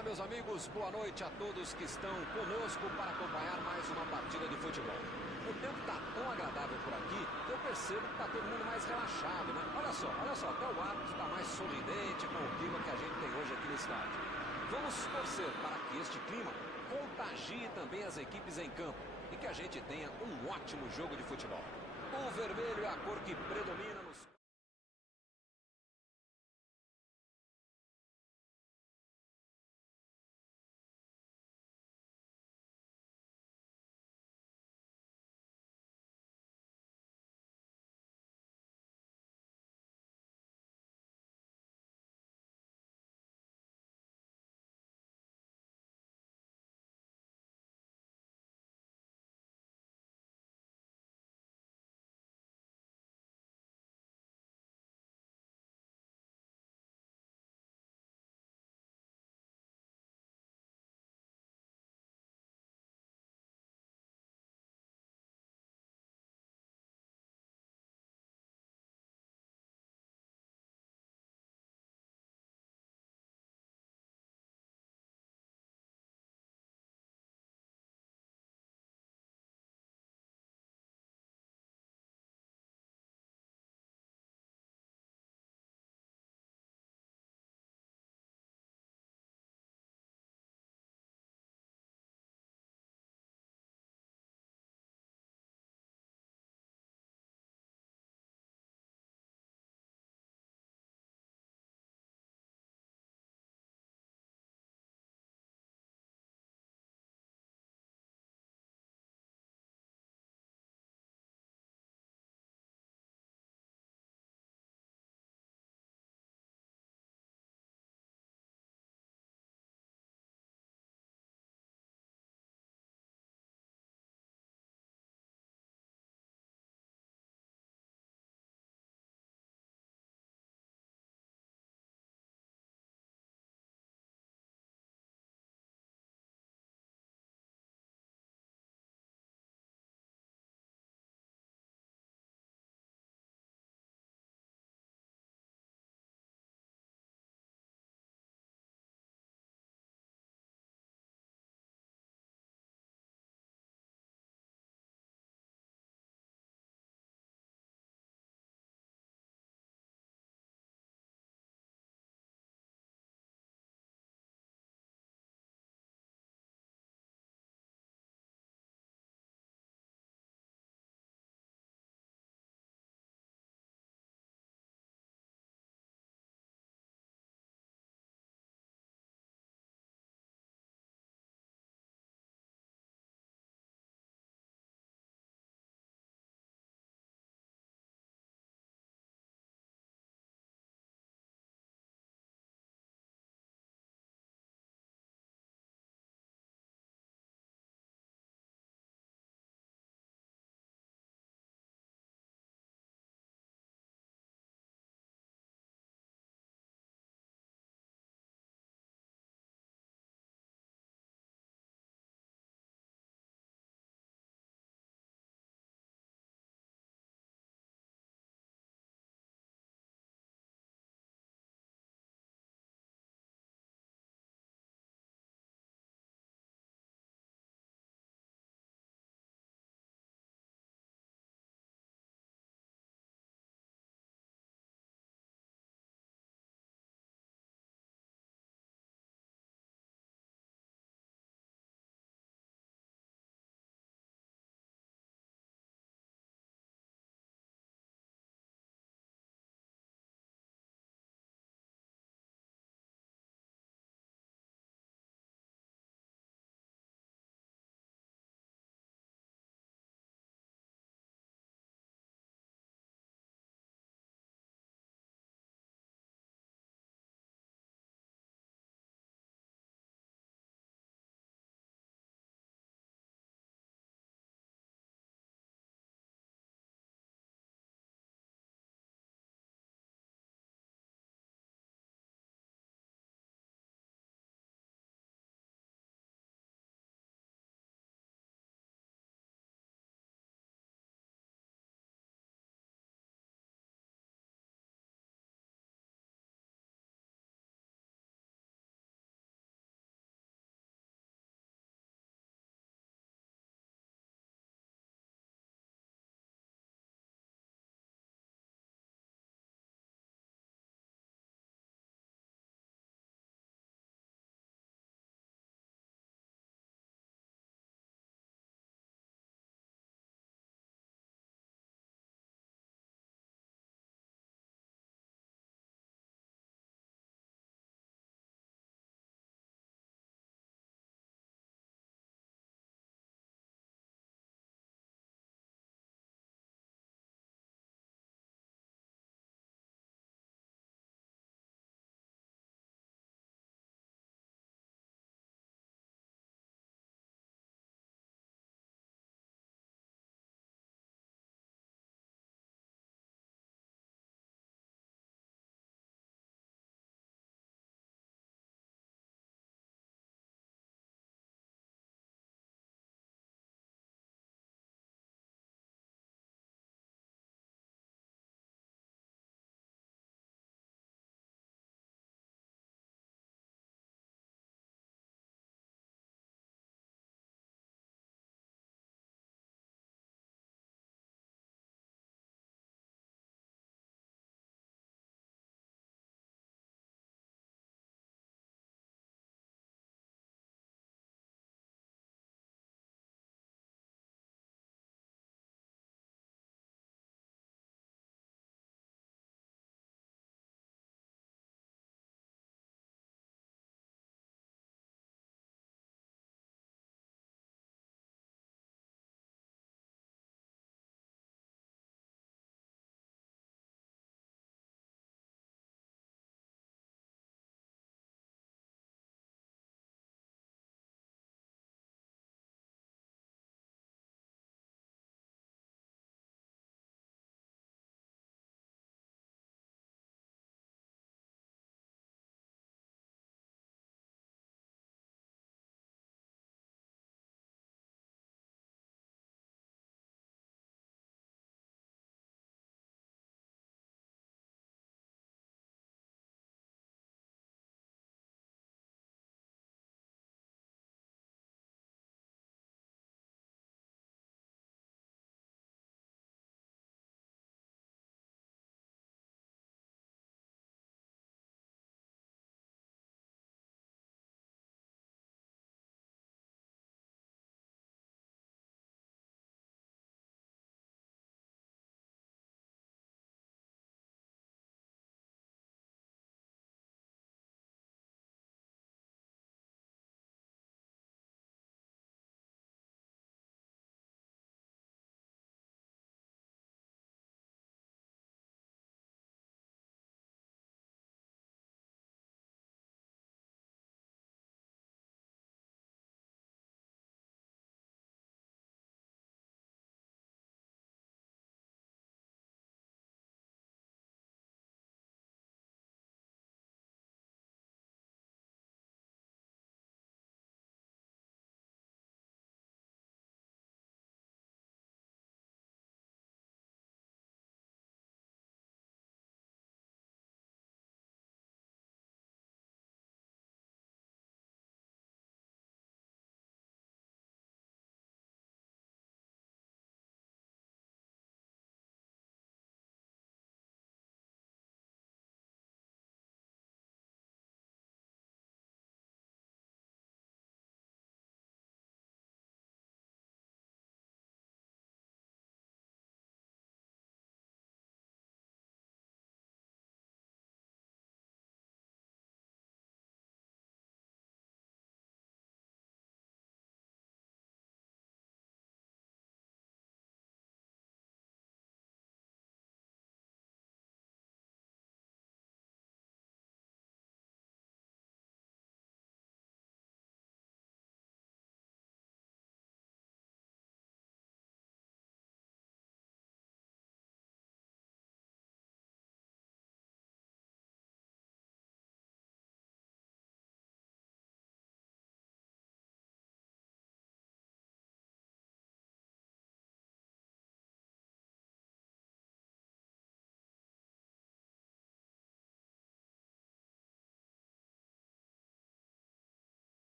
Olá, meus amigos, boa noite a todos que estão conosco para acompanhar mais uma partida de futebol. O tempo está tão agradável por aqui que eu percebo que está todo mundo mais relaxado, né? Olha só, até o árbitro está mais sorridente com o clima que a gente tem hoje aqui no estádio. Vamos torcer para que este clima contagie também as equipes em campo e que a gente tenha um ótimo jogo de futebol. O vermelho é a cor que predomina nos...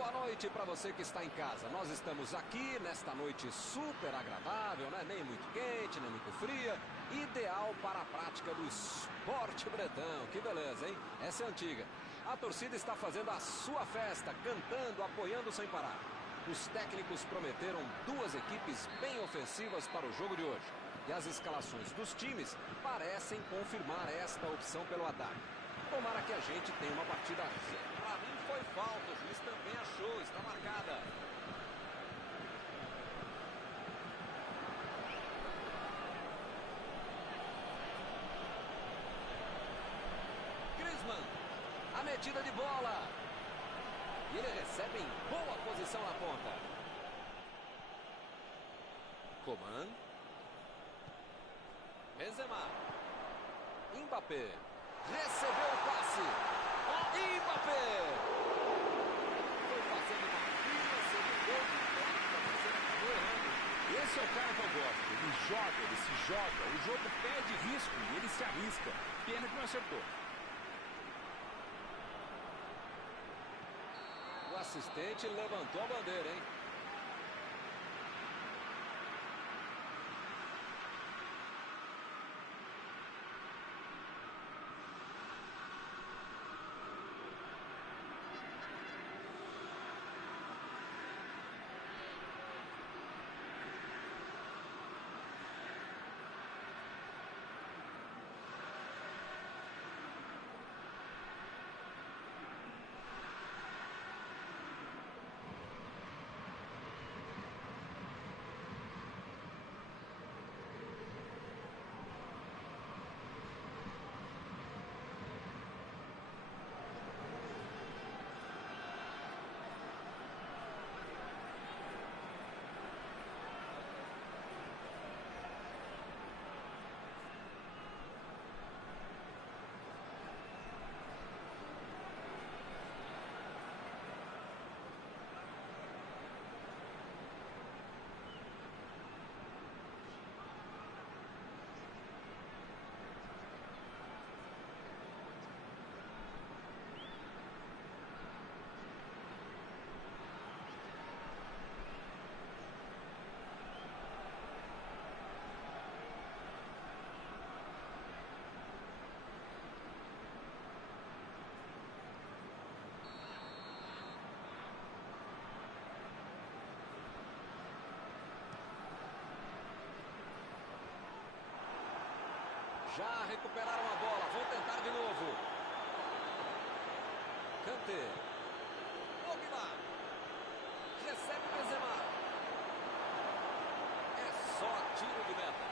Boa noite para você que está em casa. Nós estamos aqui nesta noite super agradável, né? Nem muito quente, nem muito fria. Ideal para a prática do esporte bretão. Que beleza, hein? Essa é antiga. A torcida está fazendo a sua festa, cantando, apoiando sem parar. Os técnicos prometeram duas equipes bem ofensivas para o jogo de hoje. E as escalações dos times parecem confirmar esta opção pelo ataque. Tomara que a gente tenha uma partida. Para mim foi falta, o juiz também achou, está marcada. Griezmann, a metida de bola. E ele recebe em boa posição na ponta. Coman. Benzema. Mbappé. Recebeu o passe. Mbappé. Foi fazendo uma fila, segundo gol, mas ele acabou errando. Esse é o cara que eu gosto. Ele joga, ele se joga. O jogo pede risco e ele se arrisca. Pena que não acertou. O assistente levantou a bandeira, hein? Já recuperaram a bola, vão tentar de novo. Kanté. Pogba. Recebe Benzema. É só tiro de meta.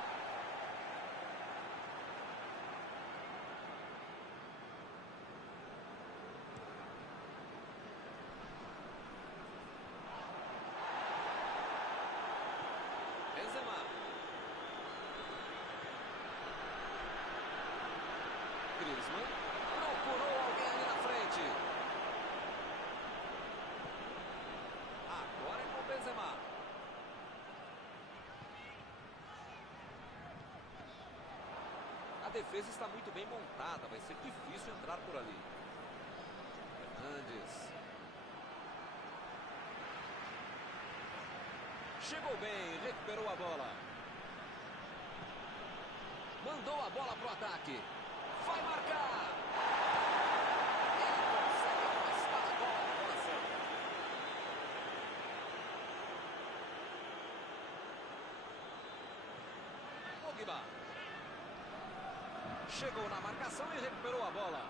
Benzema. Griezmann procurou alguém ali na frente. Agora é com o Benzema. A defesa está muito bem montada. Vai ser difícil entrar por ali. Fernandes. Chegou bem, recuperou a bola. Mandou a bola para o ataque. Vai marcar! Ele consegue afastar a bola do coração. Pogba. Chegou na marcação e recuperou a bola.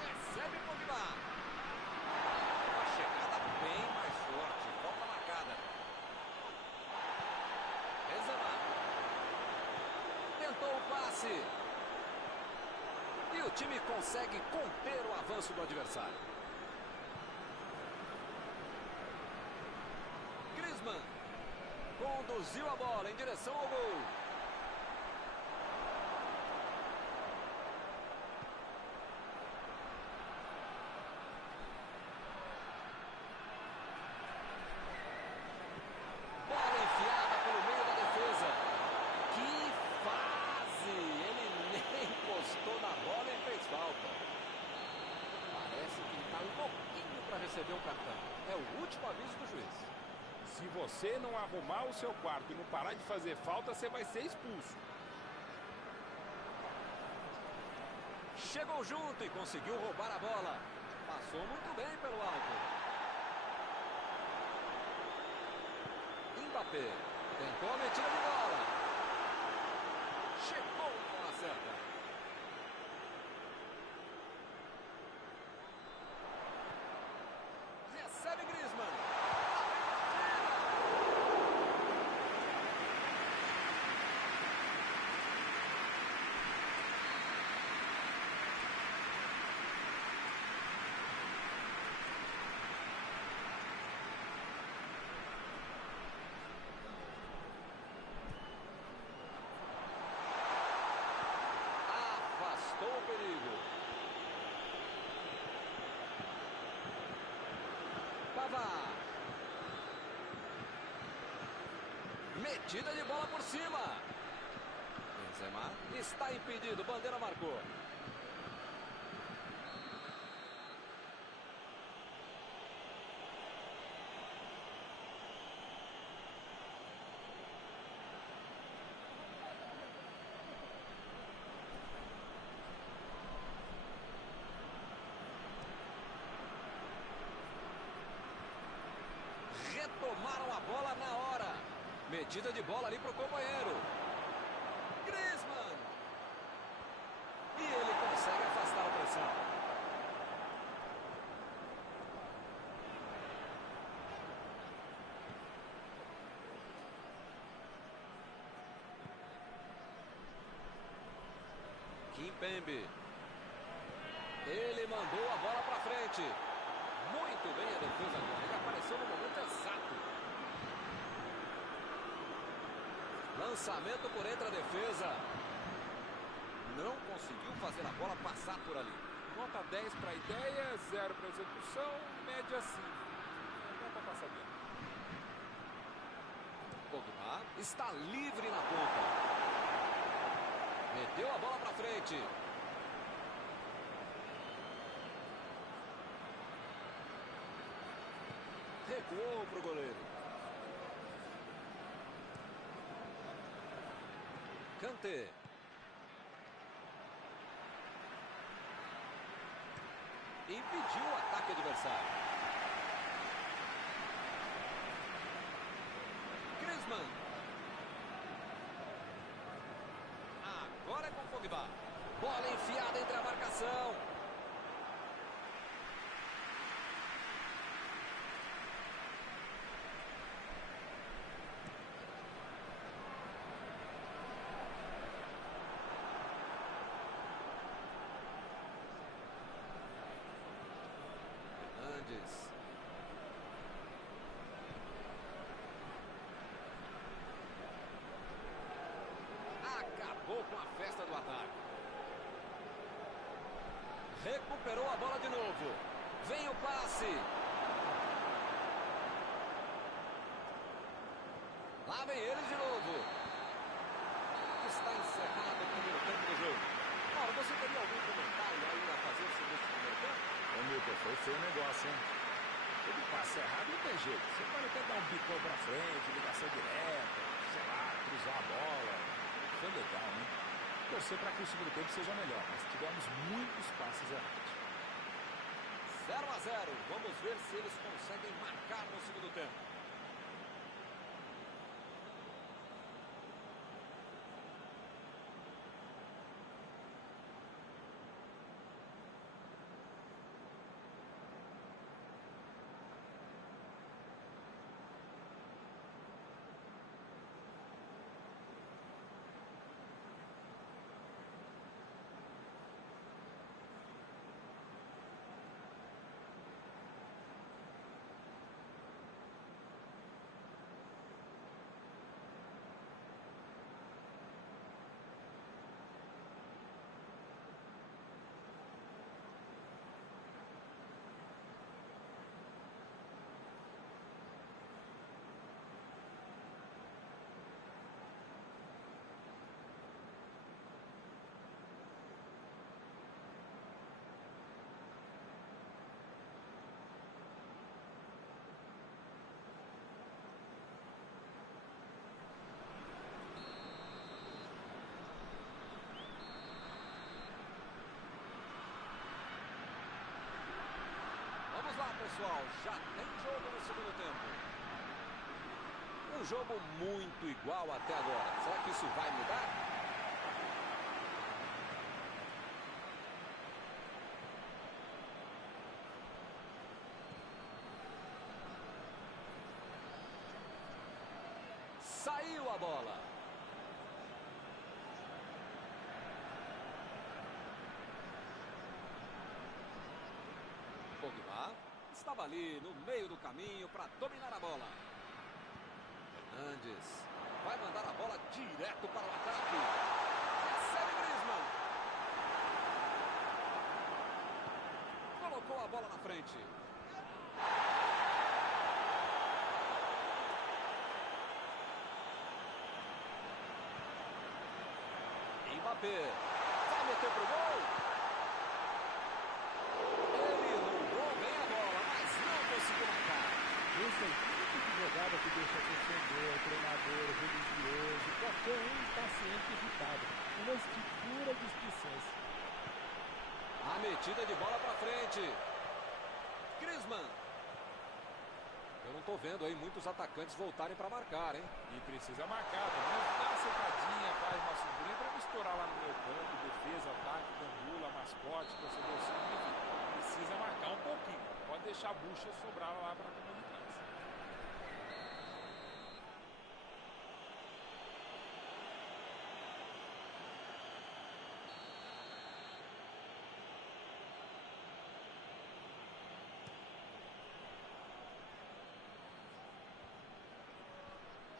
Recebe Pogba. E o time consegue conter o avanço do adversário. Griezmann conduziu a bola em direção ao gol. Bola enfiada pelo meio da defesa. cartão. É o último aviso do juiz. Se você não arrumar o seu quarto e não parar de fazer falta, você vai ser expulso. Chegou junto e conseguiu roubar a bola. Passou muito bem pelo alto. Mbappé tentou a metida de bola. Chegou com a certa. Recebe Griezmann. Afastou o perigo. Pavard. Metida de bola por cima. Benzema está impedido. Bandeira marcou. Retomaram a bola na hora. Metida de bola ali para o companheiro. Griezmann. E ele consegue afastar a pressão. Kimpembe. Ele mandou a bola para frente. Muito bem a defesa agora. Ele apareceu no momento exato. Lançamento por entre a defesa. Não conseguiu fazer a bola passar por ali. Nota 10 para a ideia, 0 para a execução, média 5. Dá para passar bem. Pogba está livre na ponta. Meteu a bola para frente. Recuou para o goleiro. Kanté. Impediu o ataque adversário. Griezmann. Agora é com Pogba. Bola enfiada entre a marcação. Acabou com a festa do ataque. Recuperou a bola de novo. Vem o passe. Lá vem eles de novo. Está encerrado o primeiro tempo do jogo. Ora, você teria algum comentário aí a fazer sobre esse primeiro tempo? Ô, Milton, foi feio o negócio, hein? Todo passe errado não tem jeito. Você pode até dar um bicão pra frente, ligação direta, sei lá, cruzar a bola. Foi legal, né? Torcer para que o segundo tempo seja melhor, mas tivemos muitos passes errados. 0-0. Vamos ver se eles conseguem marcar no segundo tempo. pessoal, já tem jogo no segundo tempo. Um jogo muito igual até agora. Será que isso vai mudar? Saiu a bola. Pogba estava ali no meio do caminho para dominar a bola. Hernandes vai mandar a bola direto para o ataque. Recebe Griezmann. Colocou a bola na frente. Mbappé vai meter pro gol. Ele roubou bem a bola, mas não conseguiu marcar. Esse é o tipo de jogada que deixa o torcedor, o treinador, o religioso, qualquer um impaciente irritado. Uma escritura de displicência. A metida de bola para frente. Griezmann. Eu não tô vendo aí muitos atacantes voltarem para marcar, hein? E precisa marcar, pelo menos dá uma secadinha, faz uma segurinha para misturar lá no meu campo, defesa, ataque, gandula, mascote, torcedor, enfim. Precisa marcar um pouquinho, pode deixar a bucha sobrar lá para a turma de trás.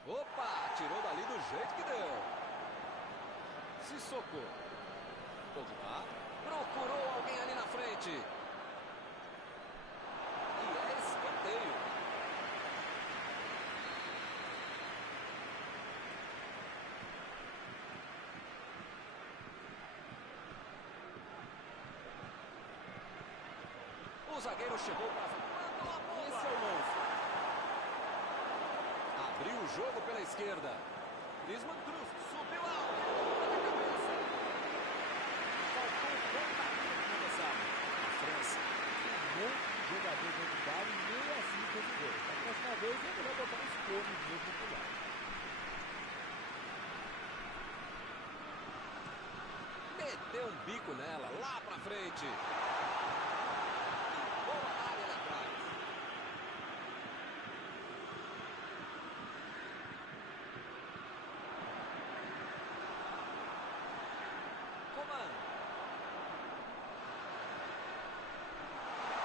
Opa, tirou dali do jeito que deu. Sissoko. Pogba procurou alguém ali na frente. E é escanteio. O zagueiro chegou para mandou a bola. Esse é o lance. Abriu o jogo pela esquerda. Griezmann cruz, subiu alto. Cabeça. Faltou um pontapé para começar. A França, um monte de jogador dentro da área e nem assim fez o gol. Da próxima vez ele vai botar uns cones mesmo pro lado. Meteu um bico nela, lá pra frente. Boa área ali atrás. Coman.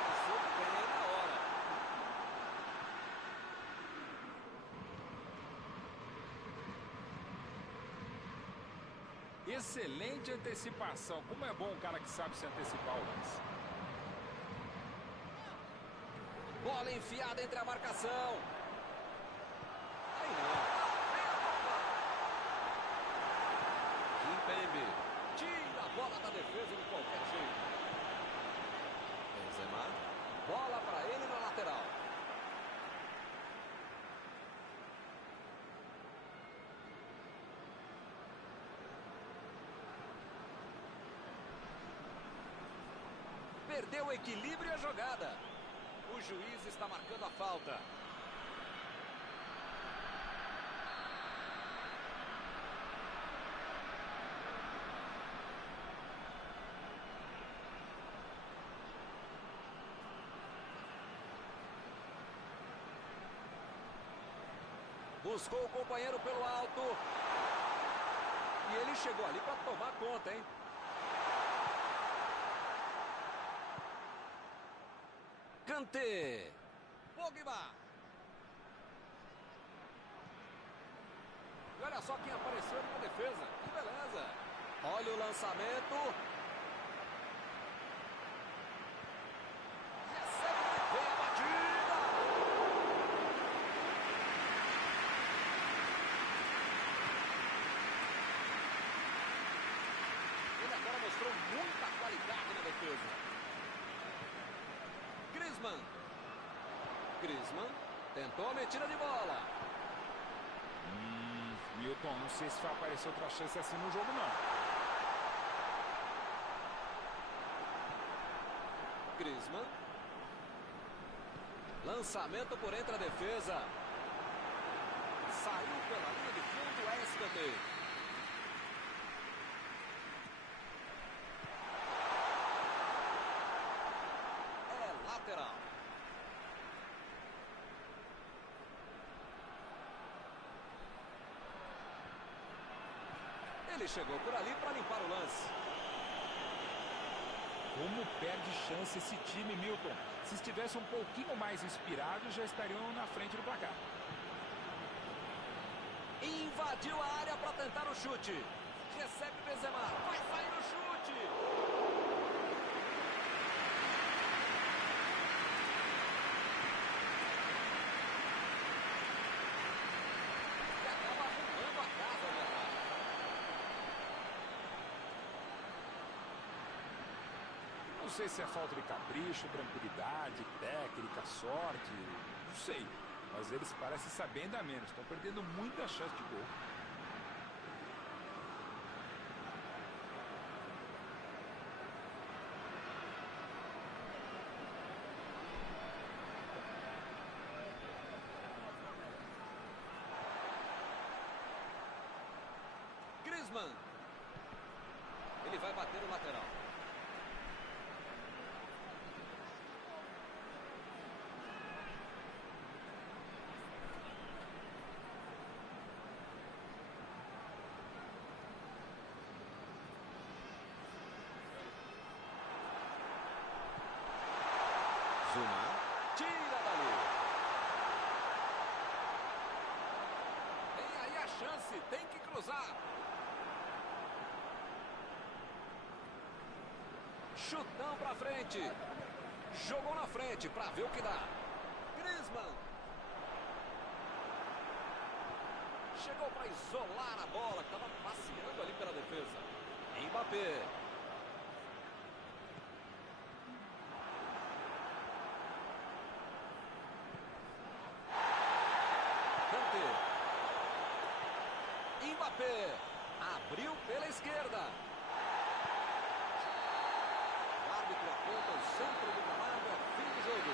Passou bem na hora. Excelente antecipação. Como é bom um cara que sabe se antecipar o lance. Bola enfiada entre a marcação. Aí não. Vem a bola. Kimpembe. Tira a bola da defesa de qualquer jeito. Benzema. Bola para ele na lateral. Perdeu o equilíbrio e a jogada. O juiz está marcando a falta. Buscou o companheiro pelo alto. E ele chegou ali para tomar conta, hein? Kanté. Pogba. E olha só quem apareceu ali na defesa. Que beleza. Olha o lançamento. Recebe. Vem a batida. Ele agora mostrou muita qualidade na defesa. Griezmann. Griezmann tentou a metida de bola. Milton, não sei se vai aparecer outra chance assim no jogo, não. Griezmann. Lançamento por entre a defesa. Saiu pela linha de fundo, é escanteio. É lateral. Ele chegou por ali para limpar o lance. Como perde chance esse time, Milton. Se estivesse um pouquinho mais inspirado, já estariam na frente do placar. Invadiu a área para tentar o chute. Recebe Benzema. Vai sair o chute. E acaba arrumando a casa, né? Não sei se é falta de capricho, tranquilidade, técnica, sorte, não sei. Mas eles parecem saber ainda menos, estão perdendo muita chance de gol. Griezmann. Ele vai bater o lateral. Zuma. Tira dali. Tem aí a chance. Tem que cruzar. Chutão pra frente. Jogou na frente pra ver o que dá. Griezmann. Chegou pra isolar a bola que estava passeando ali pela defesa. Mbappé. Kanté. Mbappé. Abriu pela esquerda. O árbitro aponta o centro do gramado, é fim do jogo.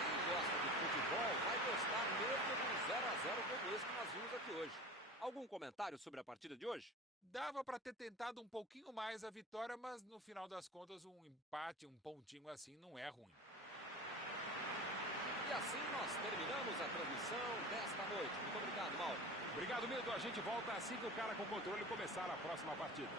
Quem gosta de futebol vai gostar mesmo de um 0 a 0 como esse que nós vimos aqui hoje. Algum comentário sobre a partida de hoje? Dava para ter tentado um pouquinho mais a vitória, mas no final das contas um empate, um pontinho assim não é ruim. E assim nós terminamos a transmissão desta noite. Muito obrigado, Mauro. Obrigado, Milton. A gente volta assim que o cara com controle começar a próxima partida.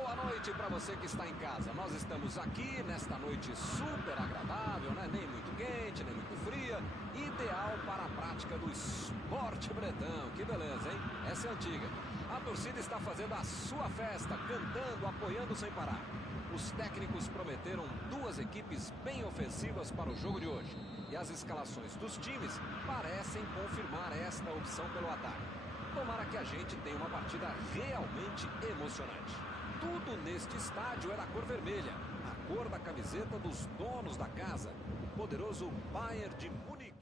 Boa noite para você que está em casa. Nós estamos aqui nesta noite super agradável, né? Nem muito quente, nem muito fria. Ideal para a prática do esporte bretão. Que beleza, hein? Essa é antiga. A torcida está fazendo a sua festa, cantando, apoiando sem parar. Os técnicos prometeram duas equipes bem ofensivas para o jogo de hoje. E as escalações dos times parecem confirmar esta opção pelo ataque. Tomara que a gente tenha uma partida realmente emocionante. Tudo neste estádio é da cor vermelha, a cor da camiseta dos donos da casa, o poderoso Bayern de Munique.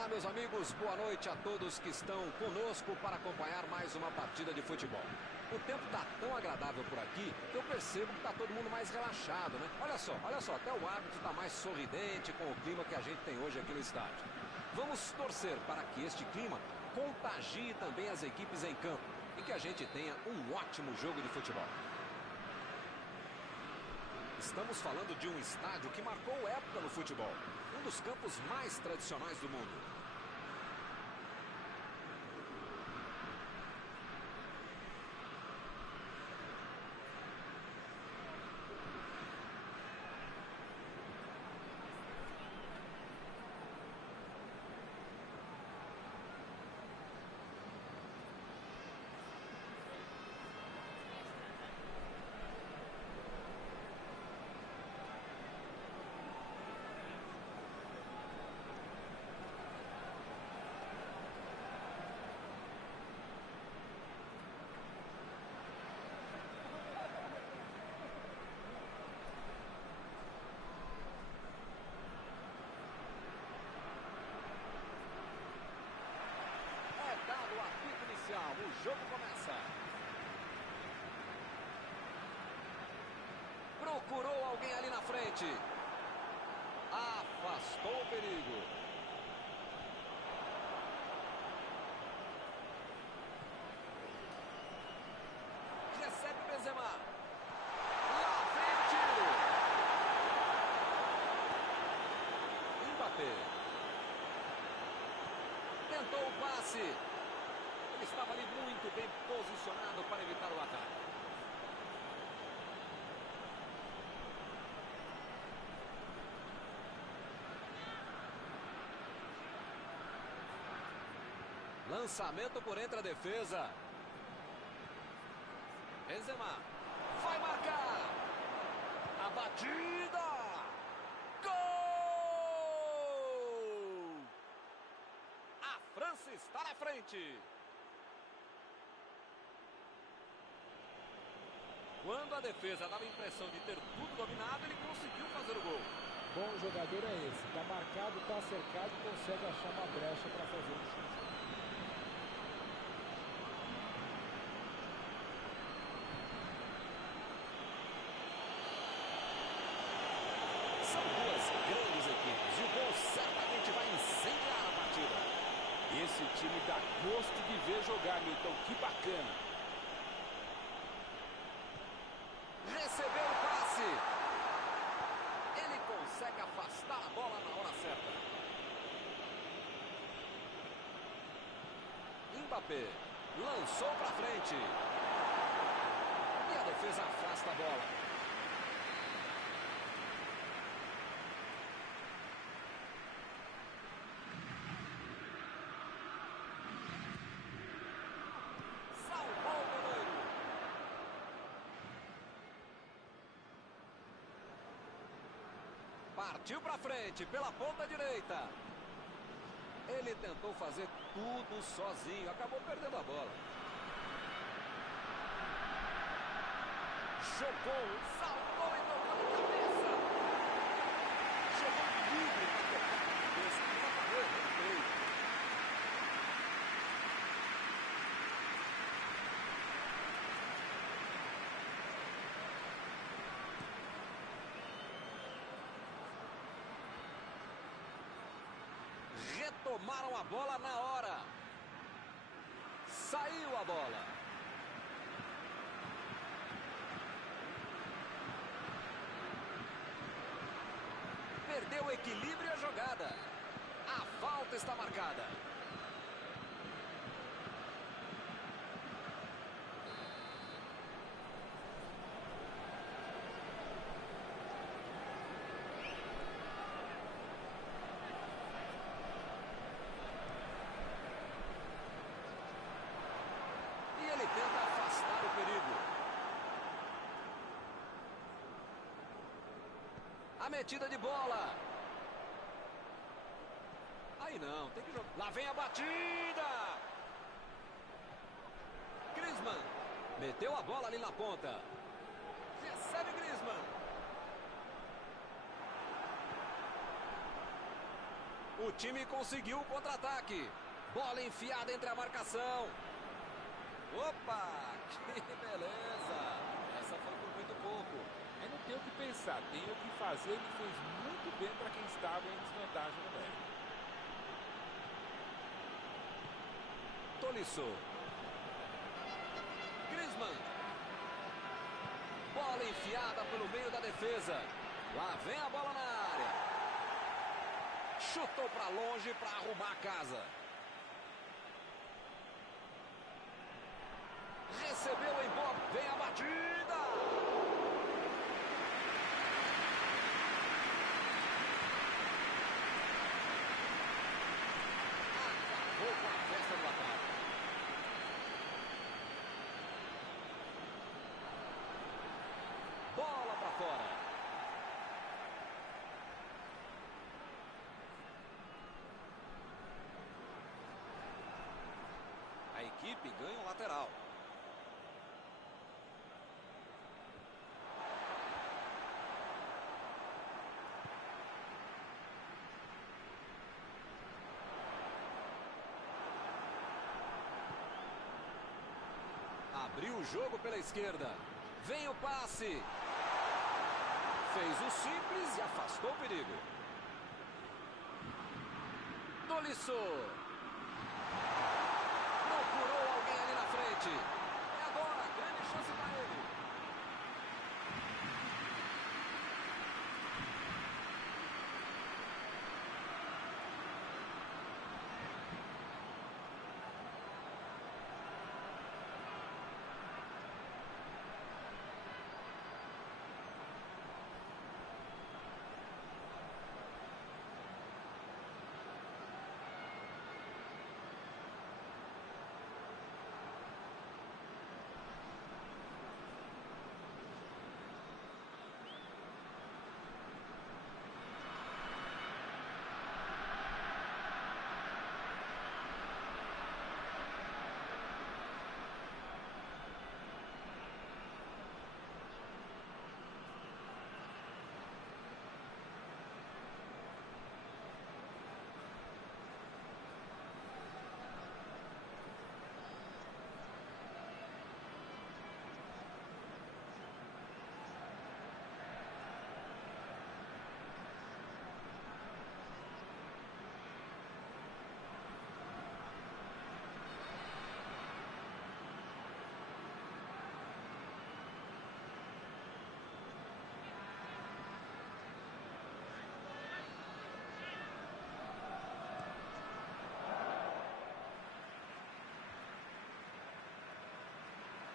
Olá, meus amigos, boa noite a todos que estão conosco para acompanhar mais uma partida de futebol. O tempo está tão agradável por aqui que eu percebo que está todo mundo mais relaxado, né? Olha só, até o árbitro está mais sorridente com o clima que a gente tem hoje aqui no estádio. Vamos torcer para que este clima contagie também as equipes em campo e que a gente tenha um ótimo jogo de futebol. Estamos falando de um estádio que marcou época no futebol, um dos campos mais tradicionais do mundo. O jogo começa. Procurou alguém ali na frente. Afastou o perigo. Recebe Benzema. Lá vem o tiro. Mbappé. Tentou o passe. Estava ali muito bem posicionado para evitar o ataque. Lançamento por entre a defesa. Benzema vai marcar. A batida. Gol! A França está na frente. Quando a defesa dava a impressão de ter tudo dominado, ele conseguiu fazer o gol. Bom jogador é esse. Está marcado, está cercado e consegue achar uma brecha para fazer o chute. São duas grandes equipes e o gol certamente vai incendiar a partida. Esse time dá gosto de ver jogar, Milton. Que bacana. Recebeu o passe. Ele consegue afastar a bola na hora certa. Mbappé lançou para frente. E a defesa afasta a bola. Partiu para frente, pela ponta direita. Ele tentou fazer tudo sozinho, acabou perdendo a bola. Jogou, saltou e tocou de cabeça. Chegou livre para tocar de cabeça, mas acabou errando feio. Retomaram a bola na hora. Saiu a bola. Perdeu o equilíbrio e a jogada. A falta está marcada. Tenta afastar o perigo. A metida de bola. Aí não, tem que jogar. Lá vem a batida. Griezmann meteu a bola ali na ponta. Recebe Griezmann. O time conseguiu o contra-ataque. Bola enfiada entre a marcação. Opa, que beleza. Essa foi por muito pouco. Aí não tem o que pensar, tem o que fazer. Ele fez muito bem para quem estava em desvantagem no meio. Tolisso. Griezmann. Bola enfiada pelo meio da defesa. Lá vem a bola na área. Chutou para longe para arrumar a casa. Recebeu em boa. Vem a batida. Acabou com a festa do ataque. Bola para fora. A equipe ganha o lateral. Abriu o jogo pela esquerda. Vem o passe. Fez o simples e afastou o perigo. Tolisso. Procurou alguém ali na frente. É agora, grande chance para ele.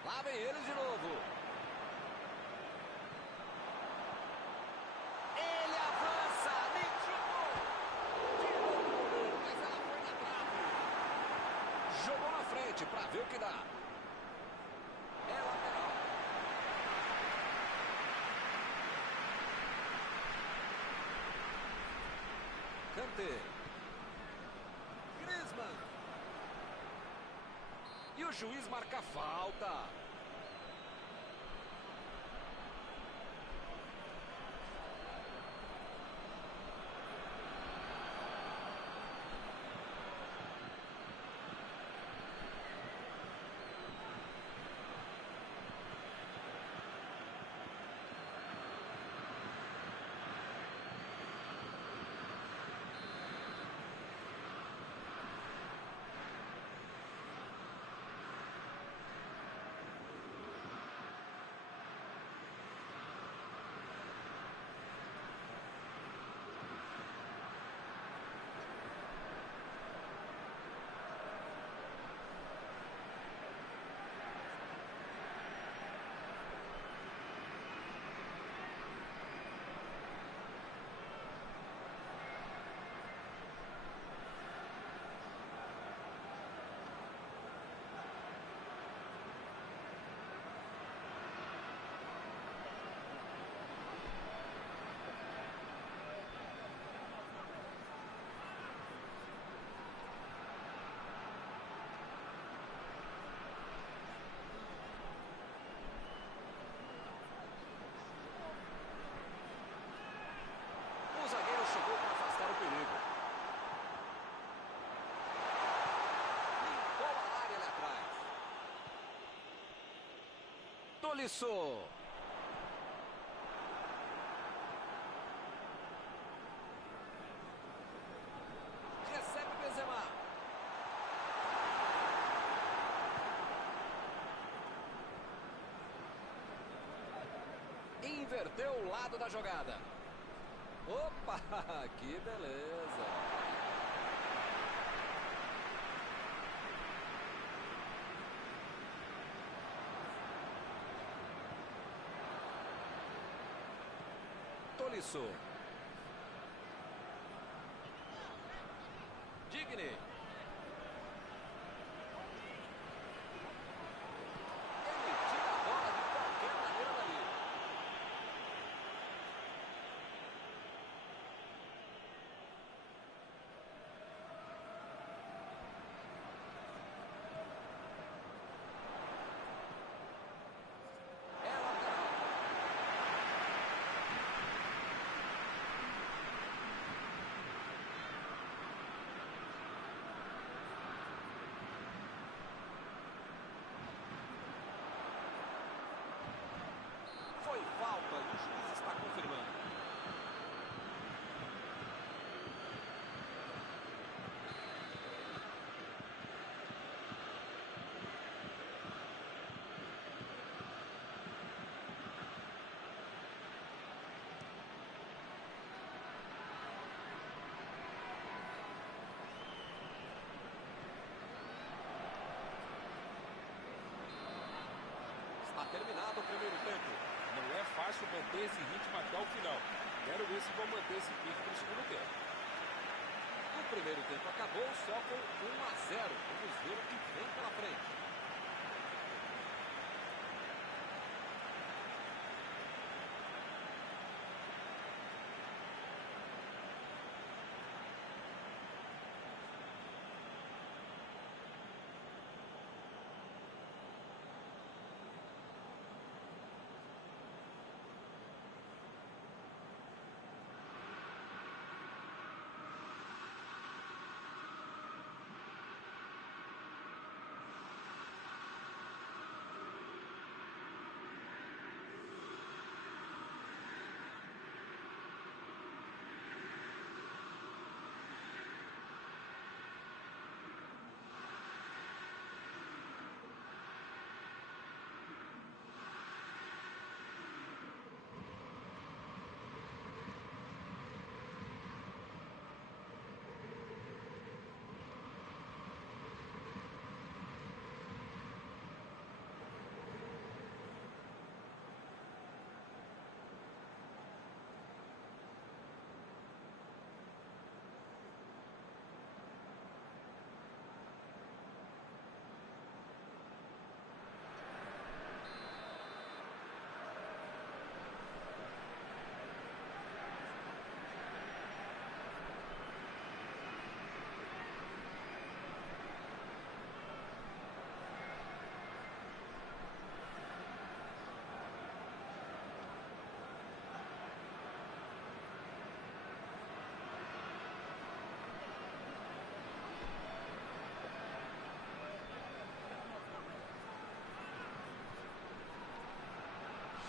Lá vem eles de novo. Ele avança, Nitinho. Tirou o goleiro, mas ela foi na trave. Jogou na frente para ver o que dá. É lateral. Kanté. Griezmann. E o juiz marca falta. Tolisso. Recebe Benzema. Inverteu o lado da jogada. Opa, que beleza. Tolisso. Digni. Ele tira a bola de qualquer maneira dali. É lateral. Foi falta e o juiz está confirmando. Está terminado o primeiro tempo. Não é fácil manter esse ritmo até o final. Quero ver se vão manter esse pique para o segundo tempo. O primeiro tempo acabou só com 1-0. Vamos ver o que vem pela frente.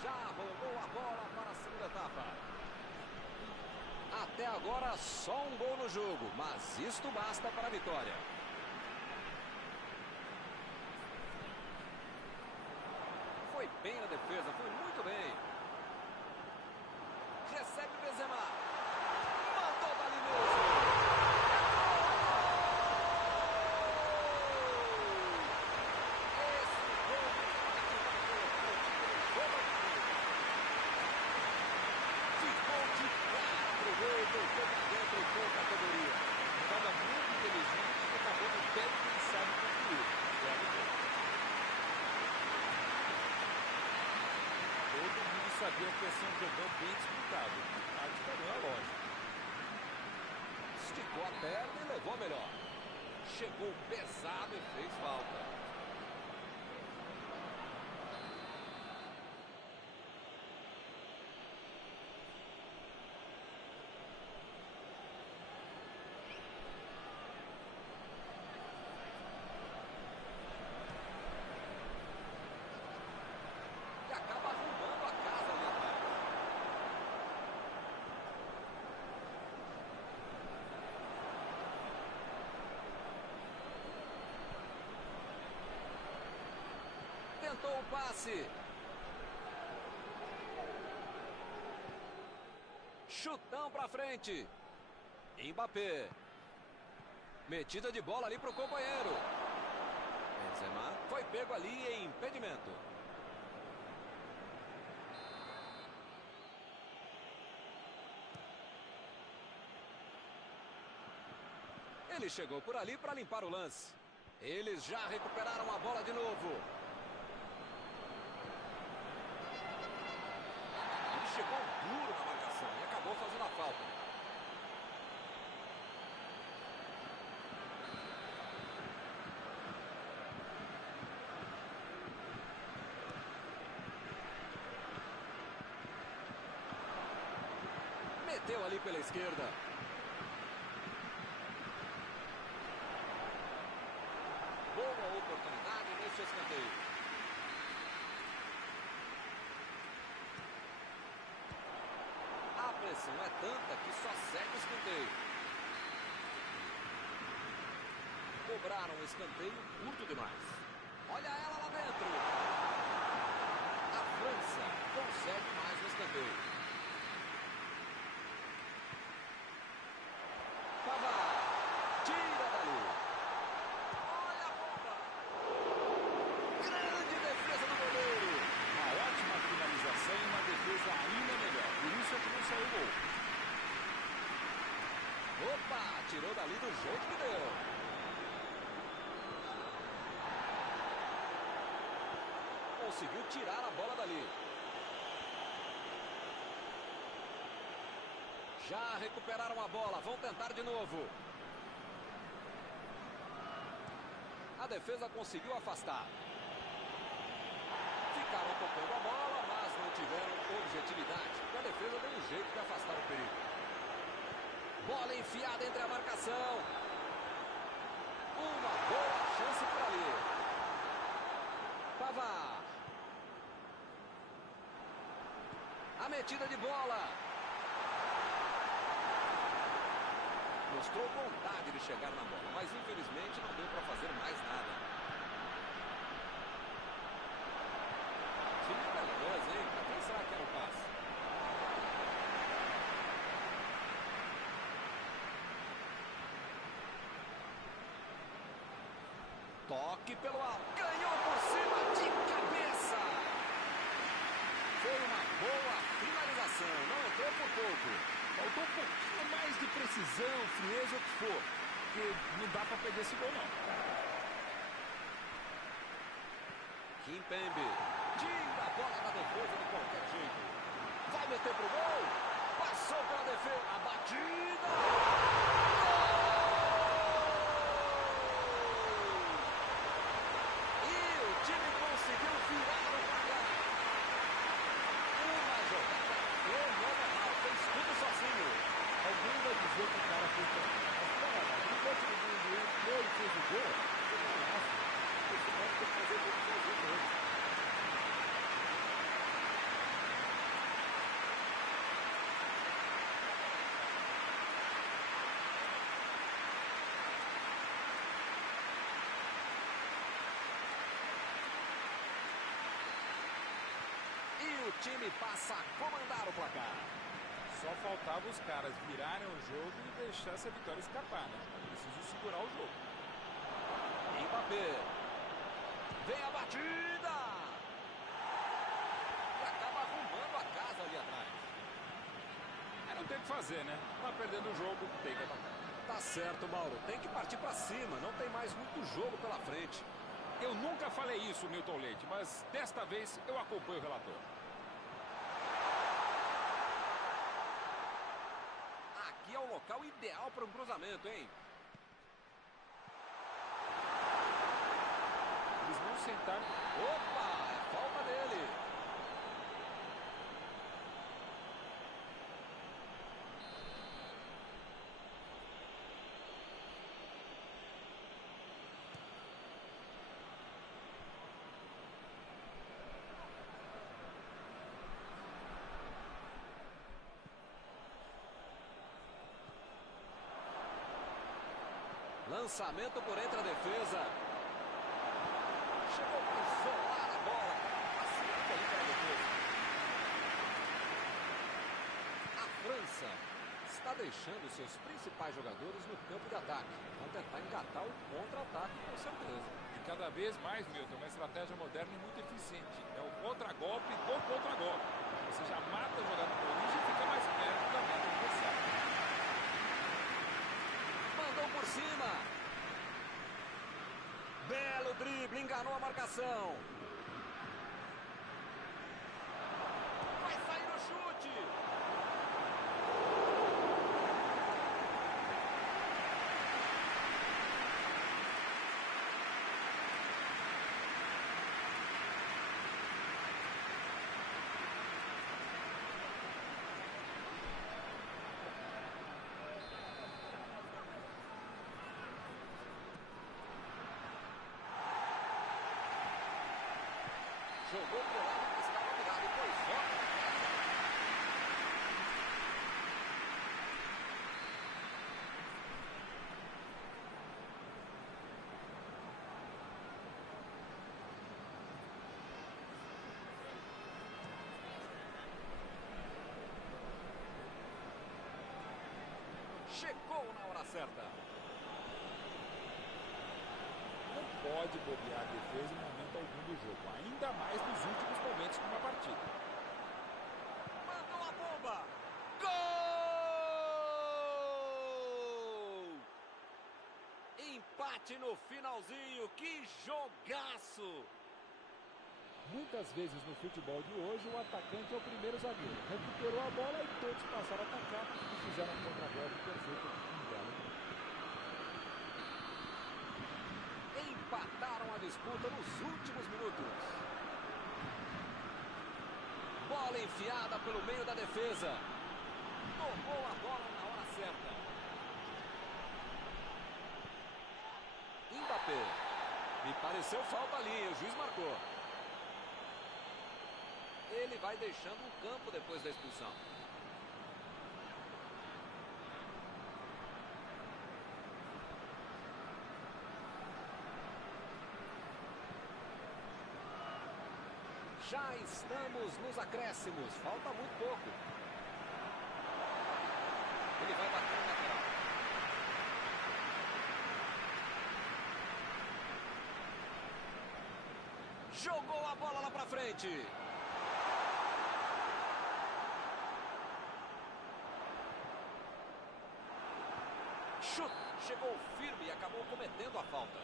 Já rolou a bola para a segunda etapa. Até agora só um gol no jogo, mas isto basta para a vitória. Foi bem na defesa, foi muito bem. Recebe Benzema. Mandou dali mesmo. Esse gol vai colocar o time em jogo. Ficou de cara pro gol, voltou pra dentro com a categoria. Jogada muito inteligente que acabou no pé de quem sabe concluir. Todo mundo sabia que ia ser um jogão bem disputado. A tática não é lógica. Esticou a perna e levou a melhor. Chegou pesado e fez falta. passe. Chutão pra frente. Mbappé. Metida de bola ali pro companheiro. Benzema foi pego ali em impedimento. Ele chegou por ali para limpar o lance. Eles já recuperaram a bola de novo. Ele chegou duro na marcação e acabou fazendo a falta. Meteu ali pela esquerda. Boa oportunidade nesse escanteio. A pressão é tanta que só segue o escanteio. Cobraram o escanteio curto demais. Olha ela lá dentro. A França consegue mais um escanteio. Pavard tira dali. Olha a bomba. Grande defesa do goleiro. Uma ótima finalização e uma defesa ainda melhor. Por isso é que não saiu o gol. Opa, tirou dali do jeito que deu. Conseguiu tirar a bola dali. Já recuperaram a bola, vão tentar de novo. A defesa conseguiu afastar. Ficaram tocando a bola, mas não tiveram objetividade. A defesa deu um jeito de afastar o perigo. Bola enfiada entre a marcação. Uma boa chance por ali. Pavard. A metida de bola. Mostrou vontade de chegar na bola, mas infelizmente não deu para fazer mais nada. Time perigoso, hein? Para quem será que era o passe? Toque pelo alto. Ganhou por cima de cabeça. Foi uma boa finalização. Não entrou por pouco. Faltou um pouquinho mais de precisão, frieza, o que for. Porque não dá para perder esse gol, não. Kimpembe. Tira a bola da defesa de qualquer jeito. Vai meter pro gol. Passou pela defesa. A batida. E o time conseguiu virar o placar. Uma jogada fenomenal. Fez tudo sozinho. Alguém vai dizer que o cara fez pra mim. Mas, cara, não pode dizer que ele fez o gol. Eu não acho. Esse cara tem que fazer o gol mesmo. E o time passa a comandar o placar. Só faltava os caras virarem o jogo e deixar essa vitória escapar, né? Preciso segurar o jogo. Mbappé. Vem a batida. E acaba arrumando a casa ali atrás. Aí não tem o que fazer, né? Tá perdendo o jogo, tem que atacar. Tá certo, Mauro. Tem que partir pra cima. Não tem mais muito jogo pela frente. Eu nunca falei isso, Milton Leite, mas desta vez eu acompanho o relator. Aqui é o local ideal para um cruzamento, hein? Eles vão sentar. Opa, é falta dele. Lançamento por entre a defesa. Chegou para isolar a bola. França está deixando seus principais jogadores no campo de ataque. Vão tentar engatar o contra-ataque, com certeza. E cada vez mais, Milton, uma estratégia moderna e muito eficiente. É o contra-golpe do contra-golpe. Você já mata a jogada por origem e fica mais perto da meta adversária. Mandou por cima. Belo drible, enganou a marcação. Vai sair o chute. Jogou pro lado que estava virado e foi só. Chegou na hora certa. Não pode bobear a defesa em momento algum do jogo, ainda mais nos últimos momentos de uma partida. Mandou a bomba. Gol! Empate no finalzinho. Que jogaço! Muitas vezes no futebol de hoje, o atacante é o primeiro zagueiro. Recuperou a bola e todos passaram a atacar e fizeram um contra-golpe perfeito em belo. Empataram a disputa nos últimos minutos. Bola enfiada pelo meio da defesa. Tomou a bola na hora certa. Mbappé. Me pareceu falta ali, o juiz marcou. Ele vai deixando o campo depois da expulsão. Já estamos nos acréscimos. Falta muito pouco. Ele vai bater no lateral. Jogou a bola lá pra frente. Chute. Chegou firme e acabou cometendo a falta.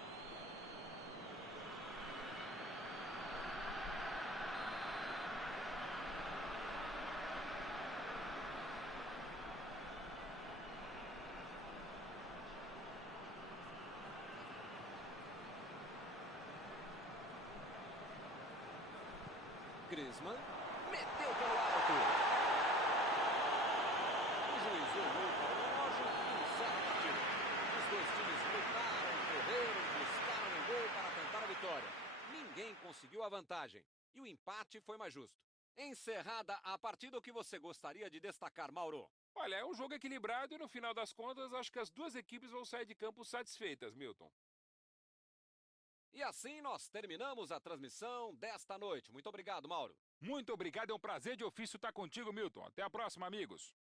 Griezmann meteu pelo alto. O juiz olhou para o relógio e encerra a partida. Os dois times lutaram, correram, buscaram um gol para tentar a vitória. Ninguém conseguiu a vantagem e o empate foi mais justo. Encerrada a partida, o que você gostaria de destacar, Mauro? Olha, é um jogo equilibrado e no final das contas acho que as duas equipes vão sair de campo satisfeitas, Milton. E assim nós terminamos a transmissão desta noite. Muito obrigado, Mauro. Muito obrigado, é um prazer de ofício estar contigo, Milton. Até a próxima, amigos.